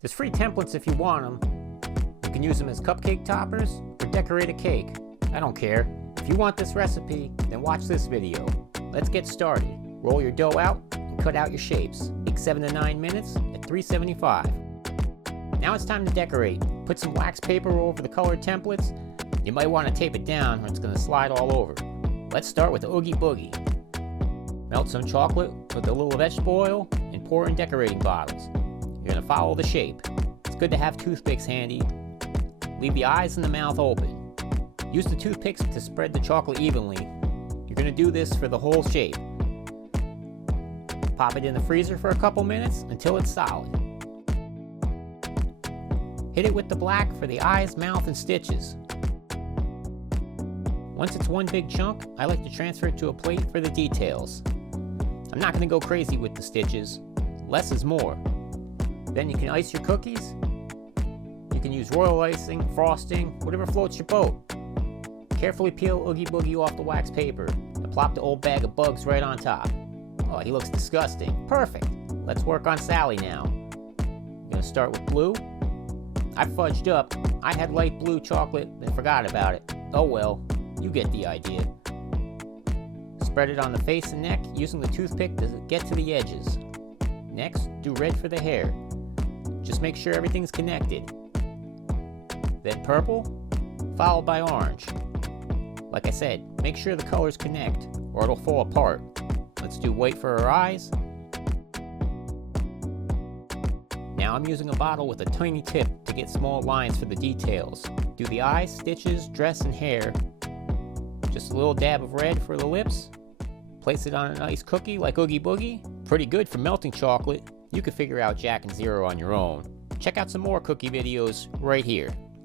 There's free templates if you want them. You can use them as cupcake toppers or decorate a cake. I don't care. If you want this recipe, then watch this video. Let's get started. Roll your dough out and cut out your shapes. Take 7 to 9 minutes at 375. Now it's time to decorate. Put some wax paper over the colored templates. You might want to tape it down or it's going to slide all over. Let's start with the Oogie Boogie. Melt some chocolate with a little vegetable oil and pour in decorating bottles. You're going to follow the shape. It's good to have toothpicks handy. Leave the eyes and the mouth open. Use the toothpicks to spread the chocolate evenly. You're going to do this for the whole shape. Pop it in the freezer for a couple minutes until it's solid. Hit it with the black for the eyes, mouth, and stitches. Once it's one big chunk, I like to transfer it to a plate for the details. I'm not going to go crazy with the stitches. Less is more. Then you can ice your cookies. You can use royal icing, frosting, whatever floats your boat. Carefully peel Oogie Boogie off the wax paper and plop the old bag of bugs right on top. Oh, he looks disgusting. Perfect. Let's work on Sally now. I'm going to start with blue. I fudged up. I had light blue chocolate and forgot about it. Oh well, you get the idea. Spread it on the face and neck using the toothpick to get to the edges. Next, do red for the hair. Just make sure everything's connected. Then purple, followed by orange. Like I said, make sure the colors connect or it'll fall apart. Let's do white for her eyes. Now I'm using a bottle with a tiny tip to get small lines for the details. Do the eyes, stitches, dress, and hair. Just a little dab of red for the lips. Place it on a nice cookie like Oogie Boogie. Pretty good for melting chocolate. You can figure out Jack and Zero on your own. Check out some more cookie videos right here.